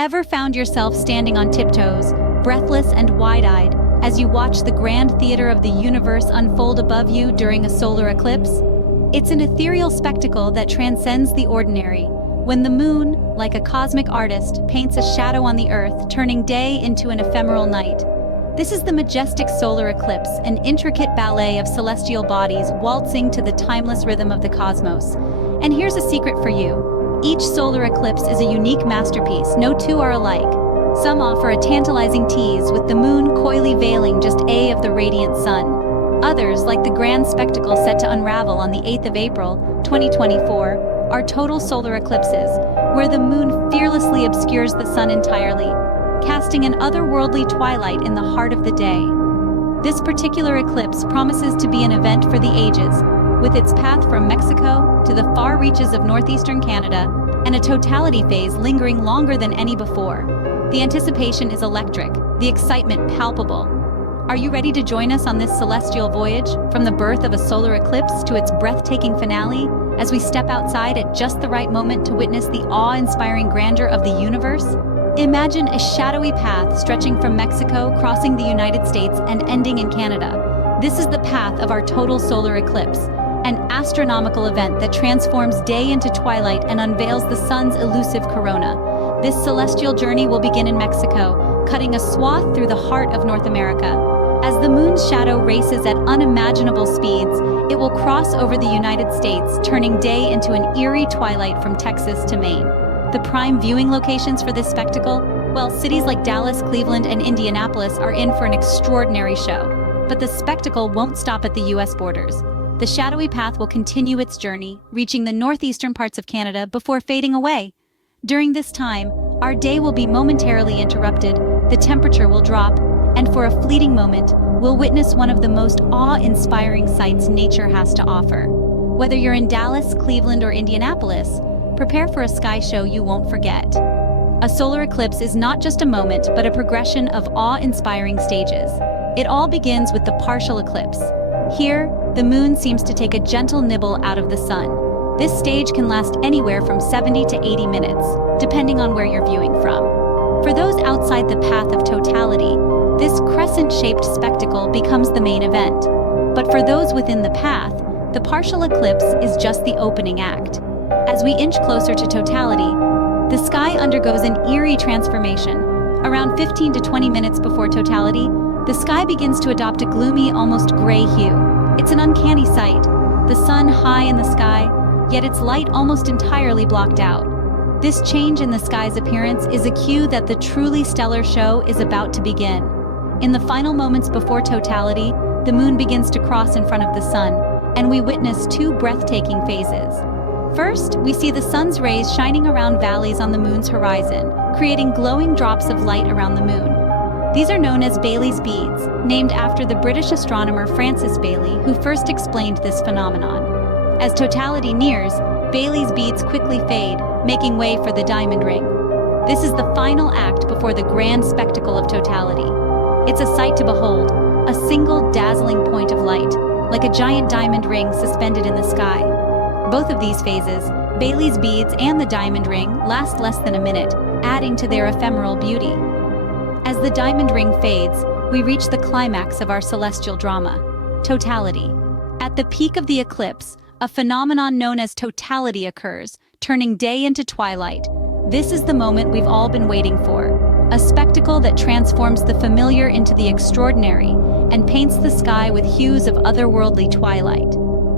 Ever found yourself standing on tiptoes, breathless and wide-eyed, as you watch the grand theater of the universe unfold above you during a solar eclipse? It's an ethereal spectacle that transcends the ordinary, when the moon, like a cosmic artist, paints a shadow on the earth, turning day into an ephemeral night. This is the majestic solar eclipse, an intricate ballet of celestial bodies waltzing to the timeless rhythm of the cosmos. And here's a secret for you. Each solar eclipse is a unique masterpiece. No two are alike. Some offer a tantalizing tease, with the moon coyly veiling just a of the radiant sun. Others, like the grand spectacle set to unravel on the 8th of April, 2024, are total solar eclipses, where the moon fearlessly obscures the sun entirely, casting an otherworldly twilight in the heart of the day. This particular eclipse promises to be an event for the ages, with its path from Mexico to the far reaches of northeastern Canada, and a totality phase lingering longer than any before. The anticipation is electric, the excitement palpable. Are you ready to join us on this celestial voyage, from the birth of a solar eclipse to its breathtaking finale, as we step outside at just the right moment to witness the awe-inspiring grandeur of the universe? Imagine a shadowy path stretching from Mexico, crossing the United States, and ending in Canada. This is the path of our total solar eclipse, an astronomical event that transforms day into twilight and unveils the sun's elusive corona. This celestial journey will begin in Mexico, cutting a swath through the heart of North America. As the moon's shadow races at unimaginable speeds, it will cross over the United States, turning day into an eerie twilight from Texas to Maine. The prime viewing locations for this spectacle? Well, cities like Dallas, Cleveland, and Indianapolis are in for an extraordinary show. But the spectacle won't stop at the US borders. The shadowy path will continue its journey, reaching the northeastern parts of Canada before fading away. During this time, our day will be momentarily interrupted, the temperature will drop, and for a fleeting moment, we'll witness one of the most awe-inspiring sights nature has to offer. Whether you're in Dallas, Cleveland, or Indianapolis, prepare for a sky show you won't forget. A solar eclipse is not just a moment, but a progression of awe-inspiring stages. It all begins with the partial eclipse. Here, the moon seems to take a gentle nibble out of the sun. This stage can last anywhere from 70 to 80 minutes, depending on where you're viewing from. For those outside the path of totality, this crescent-shaped spectacle becomes the main event. But for those within the path, the partial eclipse is just the opening act. As we inch closer to totality, the sky undergoes an eerie transformation. Around 15 to 20 minutes before totality, the sky begins to adopt a gloomy, almost gray hue. It's an uncanny sight, the sun high in the sky, yet its light almost entirely blocked out. This change in the sky's appearance is a cue that the truly stellar show is about to begin. In the final moments before totality, the moon begins to cross in front of the sun, and we witness two breathtaking phases. First, we see the sun's rays shining around valleys on the moon's horizon, creating glowing drops of light around the moon. These are known as Bailey's beads, named after the British astronomer Francis Bailey, who first explained this phenomenon. As totality nears, Bailey's beads quickly fade, making way for the diamond ring. This is the final act before the grand spectacle of totality. It's a sight to behold, a single dazzling point of light, like a giant diamond ring suspended in the sky. Both of these phases, Bailey's beads and the diamond ring, last less than a minute, adding to their ephemeral beauty. As the diamond ring fades, we reach the climax of our celestial drama, totality. At the peak of the eclipse, a phenomenon known as totality occurs, turning day into twilight. This is the moment we've all been waiting for, a spectacle that transforms the familiar into the extraordinary and paints the sky with hues of otherworldly twilight.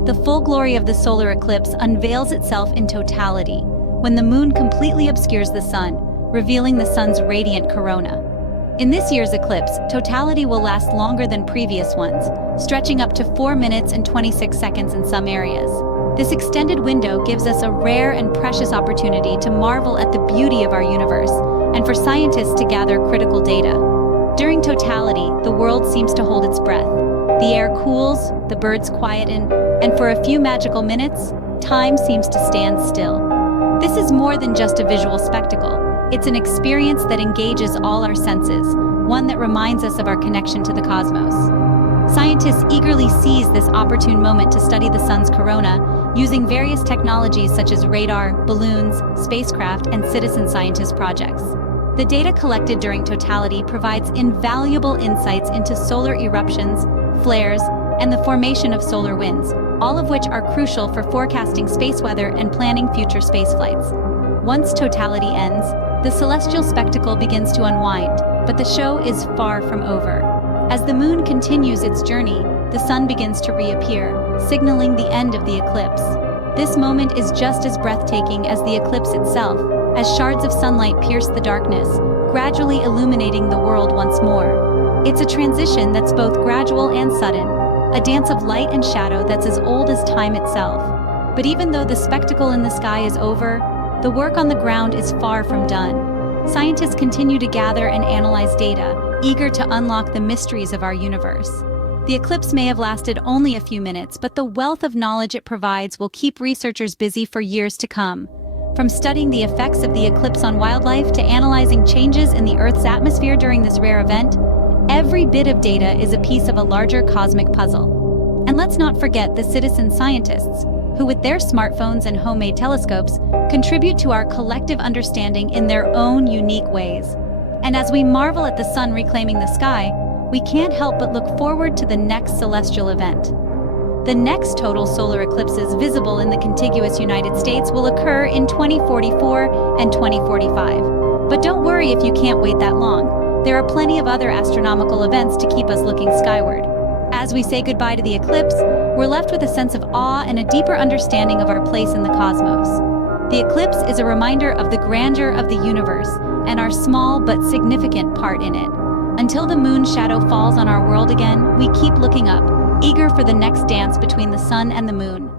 The full glory of the solar eclipse unveils itself in totality, when the moon completely obscures the sun, revealing the sun's radiant corona. In this year's eclipse, totality will last longer than previous ones, stretching up to 4 minutes and 26 seconds in some areas. This extended window gives us a rare and precious opportunity to marvel at the beauty of our universe, and for scientists to gather critical data. During totality, the world seems to hold its breath. The air cools, the birds quieten, and for a few magical minutes, time seems to stand still. This is more than just a visual spectacle. It's an experience that engages all our senses, one that reminds us of our connection to the cosmos. Scientists eagerly seize this opportune moment to study the sun's corona, using various technologies such as radar, balloons, spacecraft, and citizen scientist projects. The data collected during totality provides invaluable insights into solar eruptions, flares, and the formation of solar winds, all of which are crucial for forecasting space weather and planning future space flights. Once totality ends, the celestial spectacle begins to unwind, but the show is far from over. As the moon continues its journey, the sun begins to reappear, signaling the end of the eclipse. This moment is just as breathtaking as the eclipse itself, as shards of sunlight pierce the darkness, gradually illuminating the world once more. It's a transition that's both gradual and sudden, a dance of light and shadow that's as old as time itself. But even though the spectacle in the sky is over, the work on the ground is far from done. Scientists continue to gather and analyze data, eager to unlock the mysteries of our universe. The eclipse may have lasted only a few minutes, but the wealth of knowledge it provides will keep researchers busy for years to come. From studying the effects of the eclipse on wildlife to analyzing changes in the Earth's atmosphere during this rare event, every bit of data is a piece of a larger cosmic puzzle. And let's not forget the citizen scientists, who with their smartphones and homemade telescopes contribute to our collective understanding in their own unique ways. And as we marvel at the sun reclaiming the sky, we can't help but look forward to the next celestial event. The next total solar eclipses visible in the contiguous United States will occur in 2044 and 2045. But don't worry if you can't wait that long. There are plenty of other astronomical events to keep us looking skyward. As we say goodbye to the eclipse, we're left with a sense of awe and a deeper understanding of our place in the cosmos. The eclipse is a reminder of the grandeur of the universe and our small but significant part in it. Until the moon's shadow falls on our world again, we keep looking up, eager for the next dance between the sun and the moon.